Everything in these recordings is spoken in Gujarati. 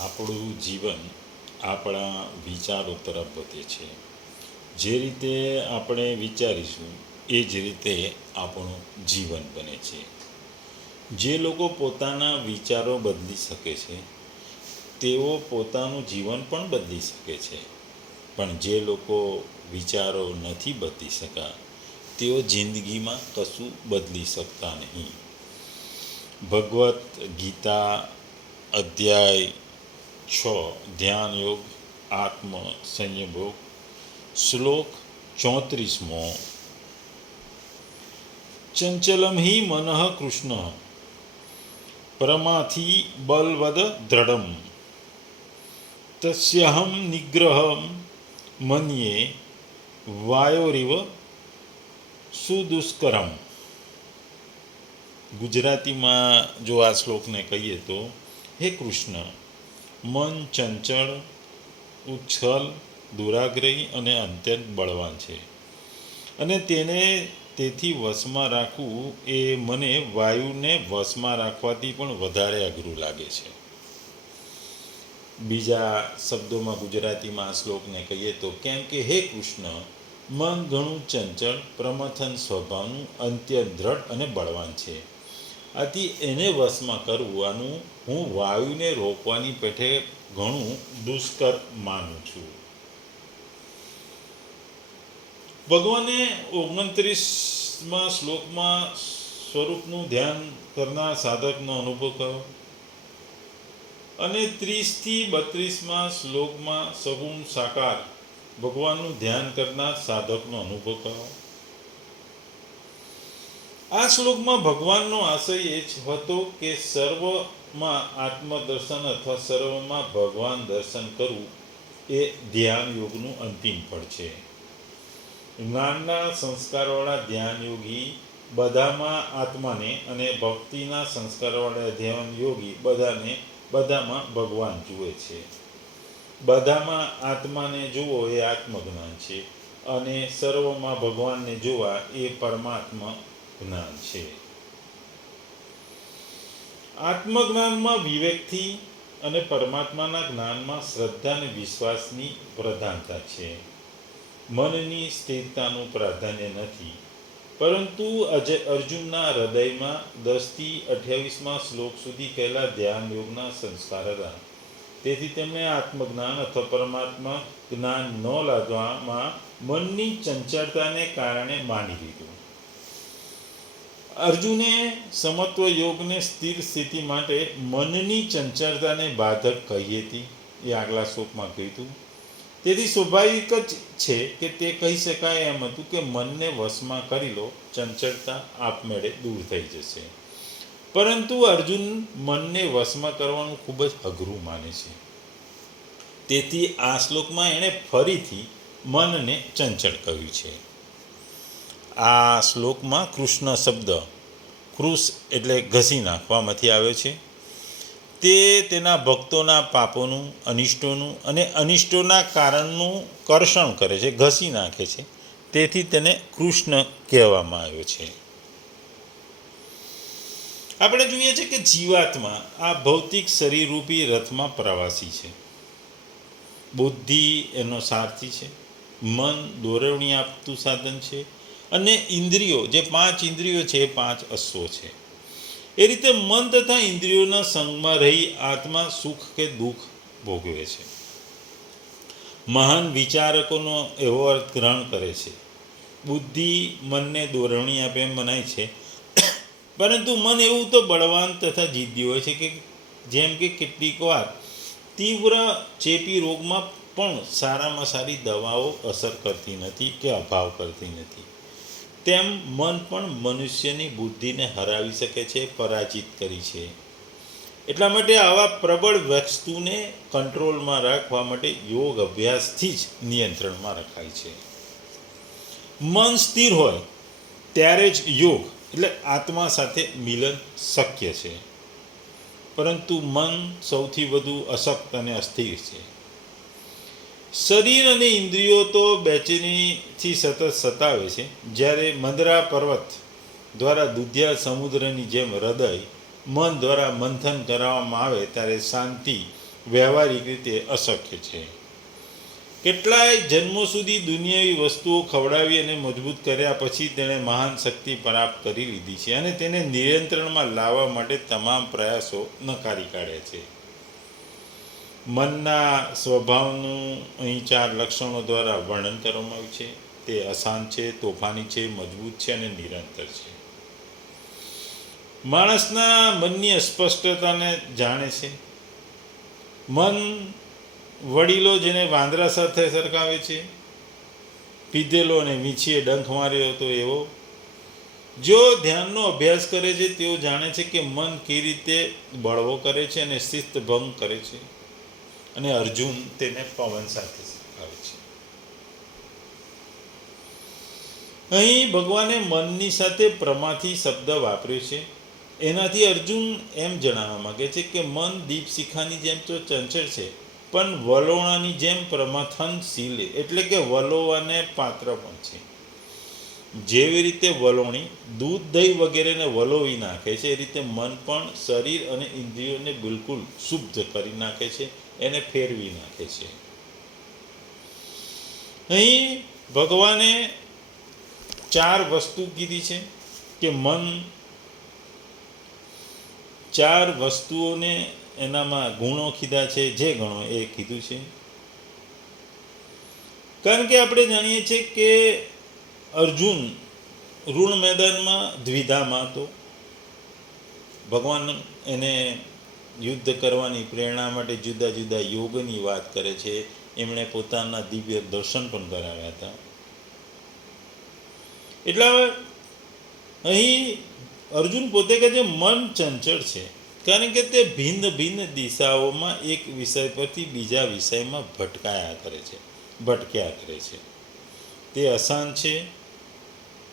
આપણું જીવન આપણા વિચારો તરફ વધે છે. જે રીતે આપણે વિચારીશું, એ જ રીતે આપણું જીવન બને છે. જે લોકો પોતાના વિચારો બદલી શકે છે, તેઓ પોતાનું જીવન પણ બદલી શકે છે. પણ જે લોકો વિચારો નથી બદલી શકા તેઓ જિંદગીમાં કશું બદલી શકતા નહીં. ભગવદ્ ગીતા અધ્યાય છ ધ્યાન યોગ આત્મ સંયમયોગ, શ્લોક ચોત્રીસમો. ચંચલમ હિ મન કૃષ્ણ, પરમાથી બલવદ દ્રઢમ. તસ્યહમ નિગ્રહમ, મન્યે વાયોરિવ સુદુષ્કરમ. ગુજરાતીમાં જો આ શ્લોકને કહીએ તો, હે કૃષ્ણ મન ચંચળ, ઉચ્છલ, દુરાગ્રહી અને અત્યંત બળવાન છે. અને તેને તેથી વશમાં રાખવું એ મને વાયુને વશમાં રાખવાથી પણ વધારે અઘરું લાગે છે. બીજા શબ્દોમાં ગુજરાતીમાં આ શ્લોકને કહીએ તો કેમ કે, હે કૃષ્ણ, મન ઘણું ચંચળ, પ્રમથન સ્વભાવનું અંત્ય દ્રઢ અને બળવાન છે. આથી એને વશમાં કરવાનું, હું વાયુને રોકવાની પેઠે ઘણું દુષ્કર માનું છું. ભગવાને ઓગણત્રીસમાં શ્લોકમાં સ્વરૂપનું ધ્યાન કરનાર સાધકનો અનુભવ કર્યો. અને ત્રીસથી બત્રીસમાં શ્લોકમાં સગુણ સાકાર ભગવાનનું ધ્યાન કરનાર સાધકનો અનુભવ કર્યો. આ શ્લોકમાં ભગવાનનો આશય એ જ હતો કે સર્વમાં આત્મદર્શન અથવા સર્વમાં ભગવાન દર્શન કરવું એ ધ્યાન યોગનું અંતિમ ફળ છે. જ્ઞાનના સંસ્કારવાળા ધ્યાન યોગી બધામાં આત્માને અને ભક્તિના સંસ્કારવાળા ધ્યાન યોગી બધાને બધામાં ભગવાન જુએ છે. બધામાં આત્માને જુઓ એ આત્મજ્ઞાન છે અને સર્વમાં ભગવાનને જોવા એ પરમાત્મા જ્ઞાન છે. આત્મજ્ઞાનમાં વિવેકથી અને પરમાત્માના જ્ઞાનમાં શ્રદ્ધા અને વિશ્વાસની પ્રધાનતા છે. મનની સ્થિરતાનું પ્રાધાન્ય નથી. પરંતુ અજય અર્જુનના હૃદયમાં દસથી અઠ્યાવીસમાં શ્લોક સુધી કહેલા ધ્યાન યોગના સંસ્કાર હતા. તેથી તેમણે આત્મજ્ઞાન અથવા પરમાત્મા જ્ઞાન ન લાદવામાં મનની ચંચળતાને કારણે માની લીધું. અર્જુને સમત્વ યોગને સ્થિર સ્થિતિ માટે મનની ચંચળતાને બાધક કહી હતી. એ આગલા શ્લોકમાં કીધું. તેથી સ્વાભાવિક જ છે કે તે કહી શકાય એમ હતું કે મનને વશમાં કરી લો, ચંચળતા આપમેળે દૂર થઈ જશે. પરંતુ અર્જુન મનને વશમાં કરવાનું ખૂબ જ અઘરું માને છે. તેથી આ શ્લોકમાં એણે ફરીથી મનને ચંચળ કહ્યું છે. આ શ્લોકમાં કૃષ્ણ શબ્દ, કૃષ એટલે ઘસી નાખવામાંથી આવ્યો છે. તે તેના ભક્તોના પાપોનું, અનિષ્ટોનું અને અનિષ્ટોના કારણનું કર્ષણ કરે છે, ઘસી નાખે છે. તેથી તેને કૃષ્ણ કહેવામાં આવ્યો છે. આપણે જોઈએ છે કે જીવાત્મા આ ભૌતિક શરીરરૂપી રથમાં પ્રવાસી છે. બુદ્ધિ એનો સારથી છે. મન દોરવણી આપતું સાધન છે. અને ઇન્દ્રિયો, જે પાંચ ઇન્દ્રિયો છે, એ પાંચ અશ્વો છે. એ રીતે મન તથા ઇન્દ્રિયોના સંગમાં રહી આત્મા સુખ કે દુઃખ ભોગવે છે. મહાન વિચારકોનો એવો અર્થ ગ્રહણ કરે છે. બુદ્ધિ મનને દોરવણી આપે એમ મનાય છે. પરંતુ મન એવું તો બળવાન તથા જિદ્દી હોય છે કે જેમ કે કેટલીક વાર તીવ્ર ચેપી રોગમાં પણ સારામાં સારી દવાઓ અસર કરતી નથી કે અભાવ કરતી નથી. તેમ મન પણ મનુષ્યની બુદ્ધિને હરાવી શકે છે, પરાજિત કરી છે. એટલા માટે આવા પ્રબળ વસ્તુને કંટ્રોલમાં રાખવા માટે યોગ અભ્યાસથી જ નિયંત્રણમાં રખાય છે. મન સ્થિર હોય ત્યારે જ યોગ એટલે આત્મા સાથે મિલન શક્ય છે. પરંતુ મન સૌથી વધુ અશક્ત અને અસ્થિર છે. શરીર અને ઇન્દ્રિયો તો બેચેનીથી સતત સતાવે છે. જ્યારે મંદરા પર્વત દ્વારા દુધિયા સમુદ્રની જેમ હૃદય, મન દ્વારા મંથન કરાવવામાં આવે ત્યારે શાંતિ વ્યવહારિક રીતે અશક્ય છે. કેટલાય જન્મો સુધી દુનિયાવી વસ્તુઓ ખવડાવી અને મજબૂત કર્યા પછી તેણે મહાન શક્તિ પ્રાપ્ત કરી લીધી છે અને તેને નિયંત્રણમાં લાવવા માટે તમામ પ્રયાસો નકારી કાઢ્યા છે. મનના સ્વભાવનું અહીં ચાર લક્ષણો દ્વારા વર્ણન કરવામાં આવ્યું છે. તે અશાંત છે, તોફાની છે, મજબૂત છે અને નિરંતર છે. માણસના મનની અસ્પષ્ટતાને જાણે છે. મન વડીલો જેને વાંદરા સાથે સરખાવે છે, પીધેલો અને વીંછીએ ડંખ માર્યો હતો એવો. જો ધ્યાનનો અભ્યાસ કરે છે, તેઓ જાણે છે કે મન કઈ રીતે બળવો કરે છે અને શિસ્ત ભંગ કરે છે. અને અર્જુન તેને પવન સાથે સરખાવે છે. અહીં ભગવાને મનની સાથે પ્રમાથી શબ્દ વાપર્યો છે. એનાથી અર્જુન એમ જણાવવા માગે છે કે મન દીપશિખાની જેમ તો ચંચળ છે, પણ વલોણાની જેમ પ્રમથનશીલ એટલે કે વલોવાને પાત્ર પણ છે. જેવી રીતે વલોણી દૂધ, દહીં વગેરેને વલોવી નાખે છે, એ રીતે મન પણ શરીર અને ઇન્દ્રિયોને બિલકુલ શુદ્ધ કરી નાખે છે. એને ફેરવી નાખે છે. અહીં ભગવાને ચાર વસ્તુ કીધી છે કે મન ચાર વસ્તુઓને એનામાં ગુણો કીધા છે. જે ગણો એ કીધું છે. કારણ કે આપણે જાણીએ છીએ કે અર્જુન ઋણ મેદાનમાં દ્વિધામાં હતો. ભગવાન એને યુદ્ધ કરવાની પ્રેરણા માટે જુદા જુદા યોગની વાત કરે છે. એમણે પોતાના દિવ્ય દર્શન પણ કરાવ્યા હતા. એટલે અહીં અર્જુન પોતે કહે છે, મન ચંચળ છે. કારણ કે તે ભિન્ન ભિન્ન દિશાઓમાં એક વિષય પરથી બીજા વિષયમાં ભટકાયા કરે છે, ભટક્યા કરે છે. તે અશાંત છે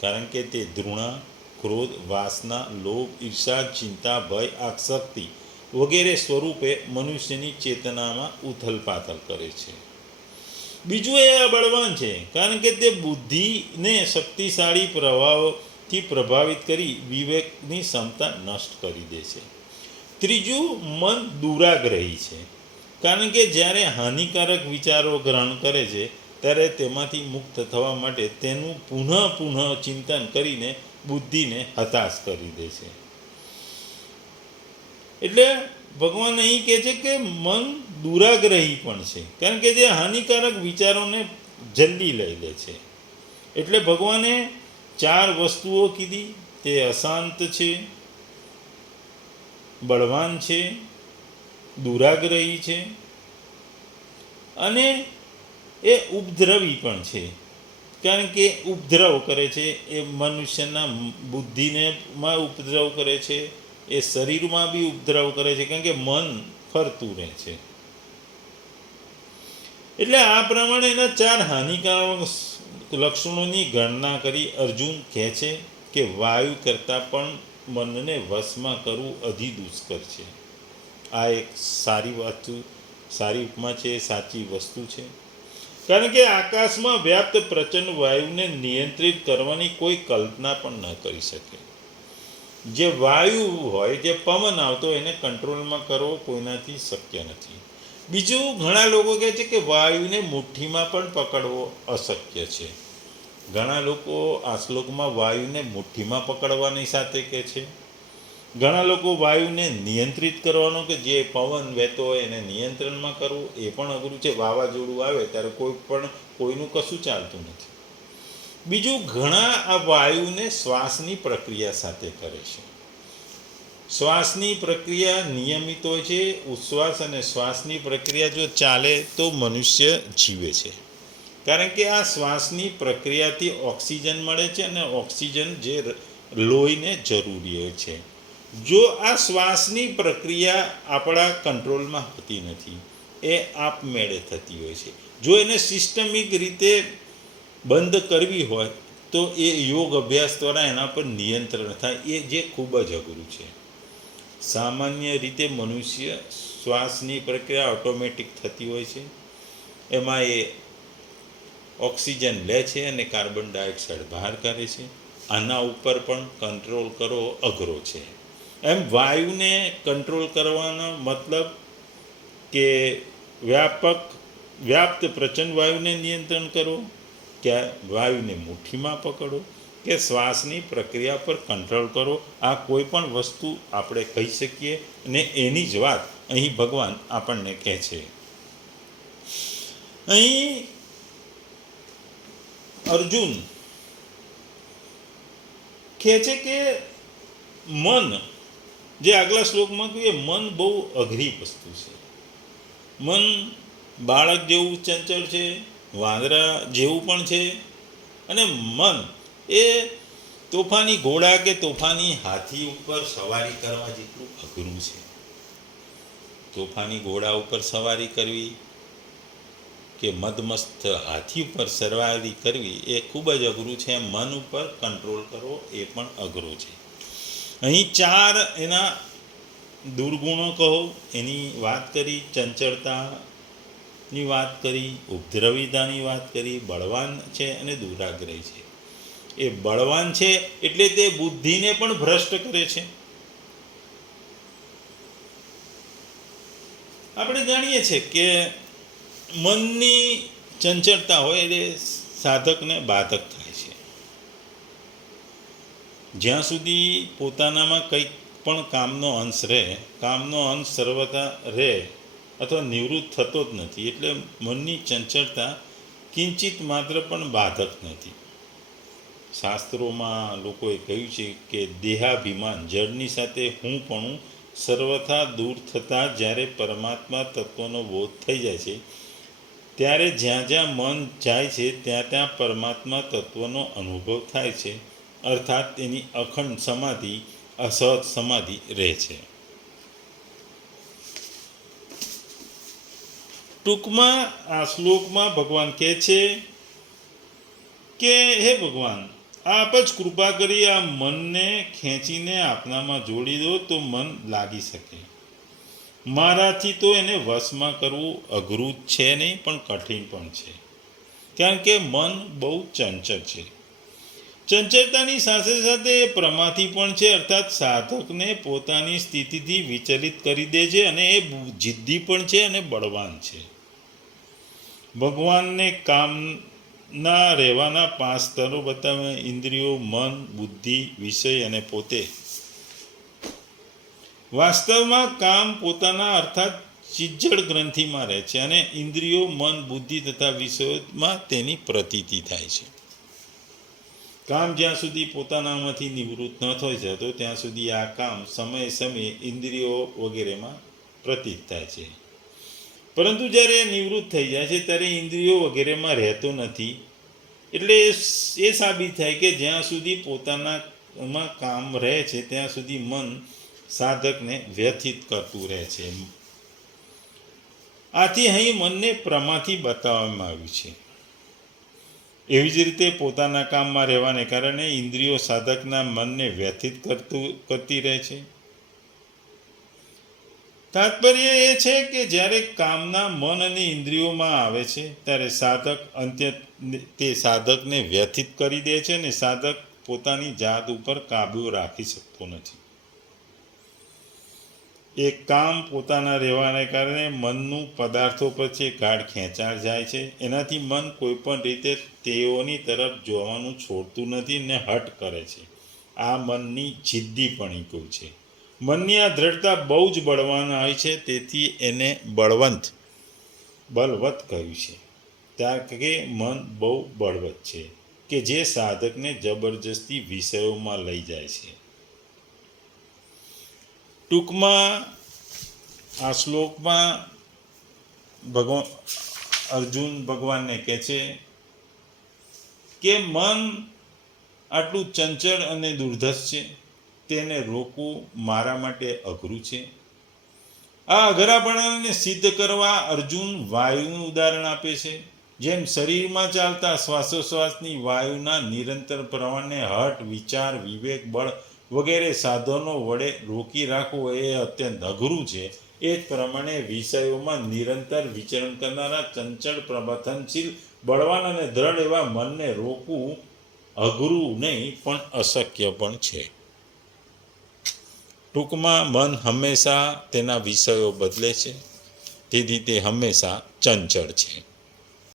કારણ કે તે ધૃણા, ક્રોધ, વાસના, લોભ, ઈર્ષા, ચિંતા, ભય આસક્તિ વગેરે સ્વરૂપે મનુષ્યની ચેતનામાં ઉથલપાથલ કરે છે. બીજું એ બળવાન છે, કારણ કે તે બુદ્ધિને શક્તિશાળી પ્રભાવથી પ્રભાવિત કરી વિવેકની ક્ષમતા નષ્ટ કરી દે છે. ત્રીજું, મન દુરાગ્રહી છે, કારણ કે જ્યારે હાનિકારક વિચારો ગ્રહણ કરે છે, ત્યારે તેમાંથી મુક્ત થવા માટે તેનું પુનઃ પુનઃ ચિંતન કરીને બુદ્ધિને હતાશ કરી દે છે. એટલે ભગવાન અહીં કહે છે કે મન દુરાગ્રહી પણ છે. કારણ કે જે હાનિકારક વિચારોને જલ્દી લઈ લે છે. એટલે ભગવાને ચાર વસ્તુઓ કીધી. તે અશાંત છે, બળવાન છે, દુરાગ્રહી છે અને એ ઉપદ્રવી પણ છે. કારણ કે ઉપદ્રવ કરે છે એ મનુષ્યના બુદ્ધિને માં ઉપદ્રવ કરે છે. એ શરીરમાં બી ઉપદ્રવ કરે છે, કારણ કે મન ફરતું રહે છે. એટલે આ પ્રમાણે એના ચાર હાનિકારક લક્ષણોની ગણના કરી અર્જુન કહે છે કે વાયુ કરતાં પણ મનને વશમાં કરવું અધિ દુષ્કર છે. આ એક સારી વસ્તુ, સારી ઉપમા છે સાચી વસ્તુ છે. કારણ કે આકાશમાં વ્યાપ્ત પ્રચંડ વાયુને નિયંત્રિત કરવાની કોઈ કલ્પના પણ ન કરી શકે. જે વાયુ હોય, જે પવન આવતો એને કંટ્રોલમાં કરવો કોઈનાથી શક્ય નથી. બીજું ઘણા લોકો કહે છે કે વાયુને મુઠ્ઠીમાં પણ પકડવો અશક્ય છે. ઘણા લોકો આ શ્લોકમાં વાયુને મુઠ્ઠીમાં પકડવાની સાથે કહે છે. ઘણા લોકો વાયુને નિયંત્રિત કરવાનો કે જે પવન વહેતો હોય એને નિયંત્રણમાં કરવું, એ પણ અઘરું છે. વાવાઝોડું આવે ત્યારે કોઈ પણ, કોઈનું કશું ચાલતું નથી. બીજું ઘણા આ વાયુને શ્વાસની પ્રક્રિયા સાથે કરે છે. શ્વાસની પ્રક્રિયા નિયમિત હોય છે ઉશ્વાસ અને શ્વાસની પ્રક્રિયા જો ચાલે તો મનુષ્ય જીવે છે. કારણ કે આ શ્વાસની પ્રક્રિયાથી ઓક્સિજન મળે છે અને ઓક્સિજન જે લોહીને જરૂરી હોય છે. જો આ શ્વાસની પ્રક્રિયા આપણા કંટ્રોલમાં હોતી નથી, એ આપમેળે થતી હોય છે. જો એને સિસ્ટમિક રીતે બંધ કરવી હોય તો એ યોગ અભ્યાસ દ્વારા એના પર નિયંત્રણ થાય. એ જે ખૂબ જ અઘરું છે. સામાન્ય રીતે મનુષ્ય શ્વાસની પ્રક્રિયા ઓટોમેટિક થતી હોય છે. એમાં એ ઓક્સિજન લે છે અને કાર્બન ડાયોક્સાઇડ બહાર કાઢે છે. આના ઉપર પણ કંટ્રોલ કરવો અઘરો છે. એમ વાયુને કંટ્રોલ કરવાનો મતલબ કે વ્યાપક, વ્યાપ્ત પ્રચંડ વાયુને નિયંત્રણ કરો કે વાયુને મુઠ્ઠીમાં પકડો કે શ્વાસની પ્રક્રિયા પર કંટ્રોલ કરો. આ કોઈ પણ વસ્તુ આપણે કહી શકીએ અને એની જ વાત અહીં ભગવાન આપણને કહે છે. અહીં અર્જુન કહે છે કે મન, જે આગલા શ્લોકમાં કહ્યું મન બહુ અઘરી વસ્તુ છે. મન બાળક જેવું ચંચળ છે વાંદરા જેવું પણ છે અને મન એ તોફાની ઘોડા કે તોફાની હાથી ઉપર સવારી કરવા જેટલું અઘરું છે. તોફાની ઘોડા ઉપર સવારી કરવી કે મદમસ્ત હાથી ઉપર સવારી કરવી એ ખૂબ જ અઘરું છે. મન ઉપર કંટ્રોલ કરવો એ પણ અઘરું છે. અહીં ચાર એના દુર્ગુણો કહો. એની વાત કરી ચંચળતાની વાત કરી, ઉપદ્રવિતાની વાત કરી, બળવાન છે અને દુરાગ્રહી છે. એ બળવાન છે એટલે તે બુદ્ધિને પણ ભ્રષ્ટ કરે છે. આપણે જાણીએ છીએ કે મનની ચંચળતા હોય એટલે સાધકને બાધક થાય છે. જ્યાં સુધી પોતાનામાં કંઈક પણ કામનો અંશ રહે, કામનો અંશ સર્વતા રહે અથવા નિવૃત્ત થતો જ નથી. એટલે મનની ચંચળતા કિંચિત માત્ર પણ બાધક નથી. શાસ્ત્રોમાં લોકોએ કહ્યું છે કે દેહાભિમાન જળની સાથે હું પણ સર્વથા દૂર થતાં જ્યારે પરમાત્મા તત્વનો બોધ થઈ જાય છે, ત્યારે જ્યાં જ્યાં મન જાય છે, ત્યાં ત્યાં પરમાત્મા તત્વનો અનુભવ થાય છે. અર્થાત તેની અખંડ સમાધિ અસહજ સમાધિ રહે છે. ટૂંકમાં આ શ્લોકમાં ભગવાન કહે છે કે, હે ભગવાન, આપ જ કૃપા કરી આ મનને ખેંચીને આપનામાં જોડી દો તો મન લાગી શકે. મારાથી તો એને વશમાં કરવું અઘરું છે નહીં, પણ કઠિન પણ છે. કારણ કે મન બહુ ચંચળ છે. ચંચળતાની સાથે સાથે એ પ્રમાથી પણ છે, અર્થાત સાધકને પોતાની સ્થિતિથી વિચલિત કરી દે છે અને એ જિદ્દી પણ છે અને બળવાન છે. ભગવાનને કામના રહેવાના પાંચ સ્તરો બતાવે, ઇન્દ્રિયો, મન, બુદ્ધિ, વિષય અને પોતે. વાસ્તવમાં કામ પોતાના અર્થાત ચિજ્જડ ગ્રંથિમાં રહે છે અને ઇન્દ્રિયો, મન, બુદ્ધિ તથા વિષયોમાં તેની પ્રતીતિ થાય છે. કામ જ્યાં સુધી પોતાનામાંથી નિવૃત્ત ન થઈ જતો ત્યાં સુધી આ કામ સમયે સમયે ઇન્દ્રિયો વગેરેમાં પ્રતીત થાય છે. પરંતુ જ્યારે એ નિવૃત્ત થઈ જાય છે, ત્યારે ઇન્દ્રિયો વગેરેમાં રહેતો નથી. એટલે એ સાબિત થાય કે જ્યાં સુધી પોતાનામાં કામ રહે છે, ત્યાં સુધી મન સાધકને વ્યથિત કરતું રહે છે. આથી અહીં મનને પ્રમાથી બતાવવામાં આવ્યું છે. એવી જ રીતે પોતાના કામમાં રહેવાને કારણે ઇન્દ્રિયો સાધકના મનને વ્યથિત કરતું, કરતી રહે છે. તાત્પર્ય એ છે કે જ્યારે કામના મન અને ઇન્દ્રિયોમાં આવે છે, ત્યારે સાધક અંત્ય તે સાધકને વ્યથિત કરી દે છે અને સાધક પોતાની જાત ઉપર કાબૂ રાખી શકતો નથી. એ કામ પોતાના રહેવાને કારણે મનનું પદાર્થો પછી ગાઢ ખેંચાણ જાય છે. એનાથી મન કોઈ પણ રીતે તેઓની તરફ જોવાનું છોડતું નથી ને હટ કરે છે. આ મનની જિદ્દીપણી કોઈ છે. મનની આ દ્રઢતા બહુ જ બળવાન હોય છે, તેથી એને બળવંત, બળવત કહ્યું છે. ત્યાં કે મન બહુ બળવત છે, કે જે સાધકને જબરજસ્તી વિષયોમાં લઈ જાય છે. ટૂંકમાં આ શ્લોકમાં ભગવાન અર્જુન ભગવાનને કહે છે કે મન આટલું ચંચળ અને દુર્ધસ છે. તેને રોકવું મારા માટે અઘરું છે. આ અઘરાપણાને સિદ્ધ કરવા અર્જુન વાયુનું ઉદાહરણ આપે છે. જેમ શરીરમાં ચાલતા શ્વાસોશ્વાસની વાયુના નિરંતર પ્રવાહને હટ વિચાર, વિવેક, બળ વગેરે સાધનો વડે રોકી રાખવું એ અત્યંત અઘરું છે. એ જ પ્રમાણે વિષયોમાં નિરંતર વિચરણ કરનારા ચંચળ પ્રબથનશીલ બળવાન અને દ્રઢ એવા મનને રોકવું અઘરું નહીં, પણ અશક્ય પણ છે. ટૂંકમાં મન હંમેશા તેના વિષયો બદલે છે. તેથી તે હંમેશા ચંચળ છે.